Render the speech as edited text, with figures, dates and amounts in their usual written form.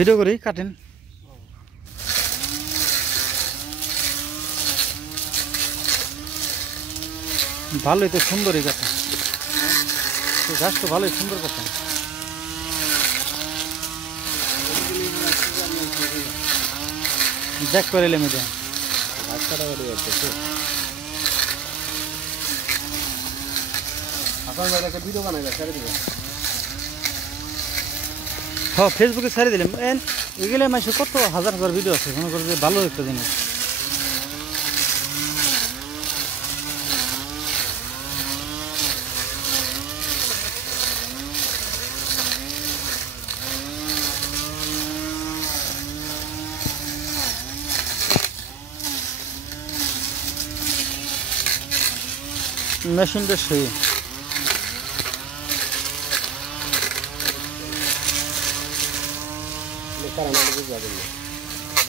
ভিডিও করি কাটেন ভালোই তো সুন্দরই কথা গাছ তো ভালোই সুন্দর কথা দেখ করে এলে মেয়েদের গাছ কাটা করে যাচ্ছে আপনার একটা ভিডিও বানাই ছেড়ে দিবেন হ্যাঁ ফেসবুকে ছেড়ে দিলাম এগুলো মাসে কত হাজার হাজার ভিডিও আছে মনে করে যে ভালো একটা জিনিস মেশিনটা সেই কারণ